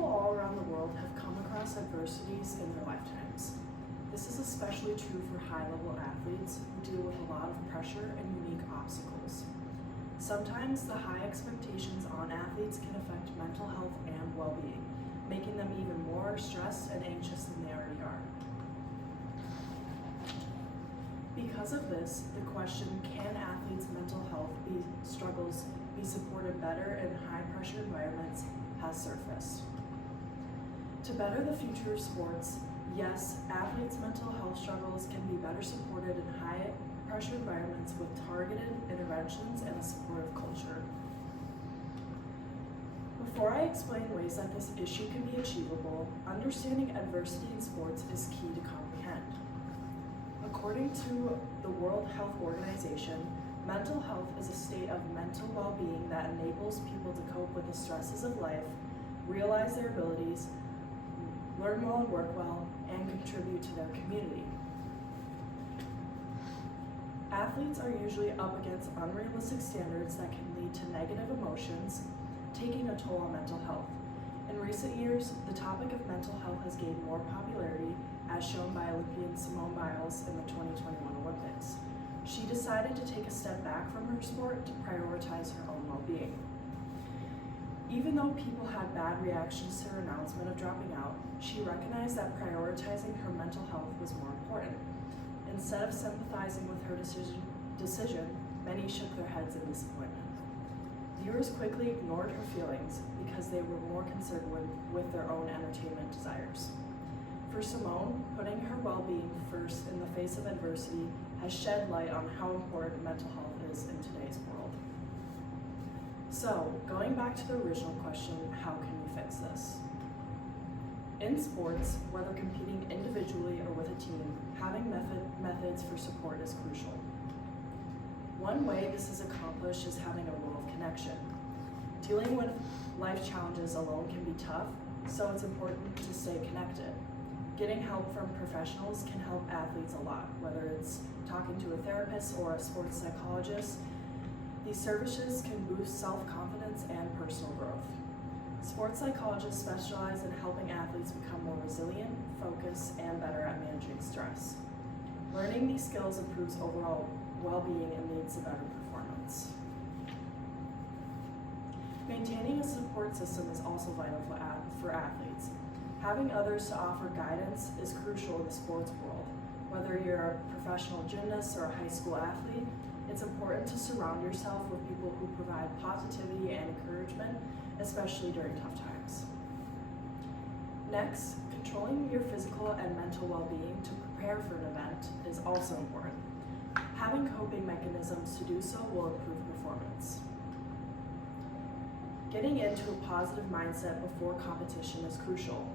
People all around the world have come across adversities in their lifetimes. This is especially true for high-level athletes who deal with a lot of pressure and unique obstacles. Sometimes the high expectations on athletes can affect mental health and well-being, making them even more stressed and anxious than they already are. Because of this, the question, can athletes' mental health struggles be supported better in high-pressure environments, has surfaced. To better the future of sports, yes, athletes' mental health struggles can be better supported in high-pressure environments with targeted interventions and a supportive culture. Before I explain ways that this issue can be achievable, understanding adversity in sports is key to comprehend. According to the World Health Organization, mental health is a state of mental well-being that enables people to cope with the stresses of life, realize their abilities, learn well and work well, and contribute to their community. Athletes are usually up against unrealistic standards that can lead to negative emotions, taking a toll on mental health. In recent years, the topic of mental health has gained more popularity, as shown by Olympian Simone Biles in the 2021 Olympics. She decided to take a step back from her sport to prioritize her own well-being. Even though people had bad reactions to her announcement of dropping out, she recognized that prioritizing her mental health was more important. Instead of sympathizing with her decision, many shook their heads in disappointment. Viewers quickly ignored her feelings because they were more concerned with their own entertainment desires. For Simone, putting her well-being first in the face of adversity has shed light on how important mental health is in today's world. So, going back to the original question, how can we fix this? In sports, whether competing individually or with a team, having methods for support is crucial. One way this is accomplished is having a rule of connection. Dealing with life challenges alone can be tough, so it's important to stay connected. Getting help from professionals can help athletes a lot, whether it's talking to a therapist or a sports psychologist. These services can boost self-confidence and personal growth. Sports psychologists specialize in helping athletes become more resilient, focused, and better at managing stress. Learning these skills improves overall well-being and leads to better performance. Maintaining a support system is also vital for athletes. Having others to offer guidance is crucial in the sports world. Whether you're a professional gymnast or a high school athlete, it's important to surround yourself with people who provide positivity and encouragement, especially during tough times. Next, controlling your physical and mental well-being to prepare for an event is also important. Having coping mechanisms to do so will improve performance. Getting into a positive mindset before competition is crucial.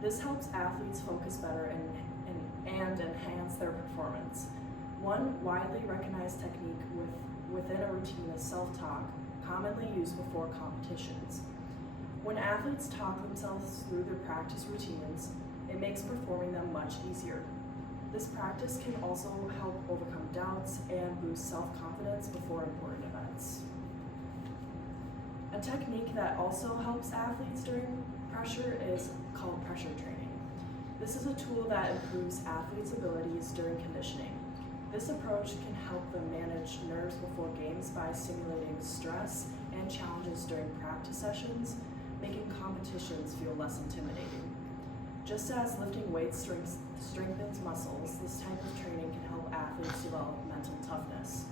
This helps athletes focus better and enhance their performance. One widely recognized technique within a routine is self-talk, commonly used before competitions. When athletes talk themselves through their practice routines, it makes performing them much easier. This practice can also help overcome doubts and boost self-confidence before important events. A technique that also helps athletes during pressure is called pressure training. This is a tool that improves athletes' abilities during conditioning. This approach can help them manage nerves before games by simulating stress and challenges during practice sessions, making competitions feel less intimidating. Just as lifting weights strengthens muscles, this type of training can help athletes develop mental toughness.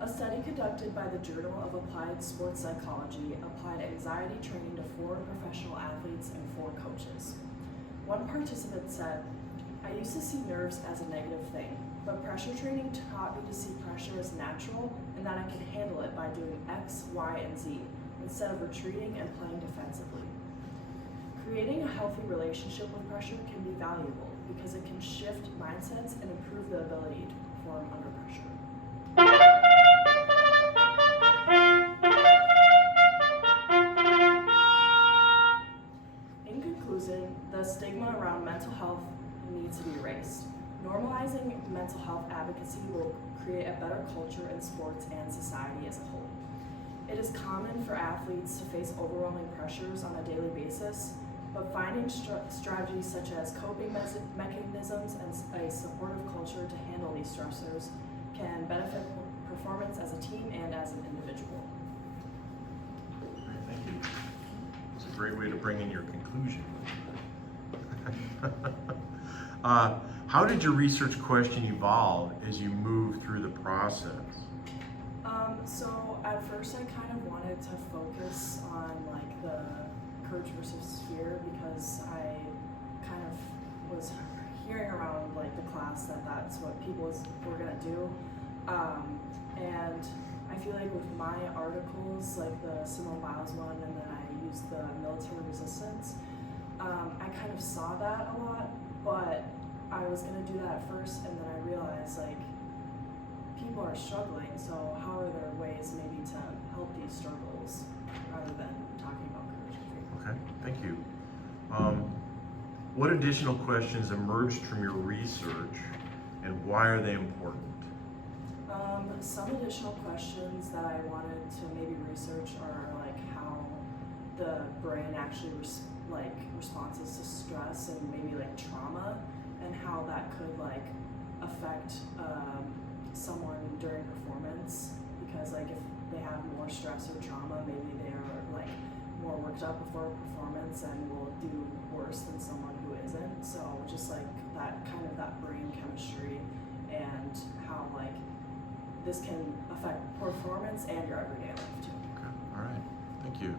A study conducted by the Journal of Applied Sports Psychology applied anxiety training to 4 professional athletes and 4 coaches. One participant said, "I used to see nerves as a negative thing, but pressure training taught me to see pressure as natural and that I can handle it by doing X, Y, and Z, instead of retreating and playing defensively." Creating a healthy relationship with pressure can be valuable because it can shift mindsets and improve the ability to perform under pressure. In conclusion, the stigma around mental health needs to be erased. Normalizing mental health advocacy will create a better culture in sports and society as a whole. It is common for athletes to face overwhelming pressures on a daily basis, but finding strategies such as coping mechanisms and a supportive culture to handle these stressors can benefit performance as a team and as an individual. All right, thank you. It's a great way to bring in your conclusion. How did your research question evolve as you moved through the process? So at first I kind of wanted to focus on like the courage versus fear, because I kind of was hearing around like the class that that's what people were gonna do. And I feel like with my articles, like the Simone Biles one, and then I used the military resistance, I kind of saw that a lot, but I was gonna do that at first, and then I realized like people are struggling, so how are there ways maybe to help these struggles rather than talking about courage and fear? Okay, thank you. What additional questions emerged from your research, and why are they important? Some additional questions that I wanted to maybe research are like how the brain actually responds to stress and maybe like trauma, and how that could like affect someone during performance, because like if they have more stress or trauma, maybe they're like more worked up before a performance and will do worse than someone who isn't. So just like that kind of that brain chemistry, and how like this can affect performance and your everyday life too. Okay, all right, thank you.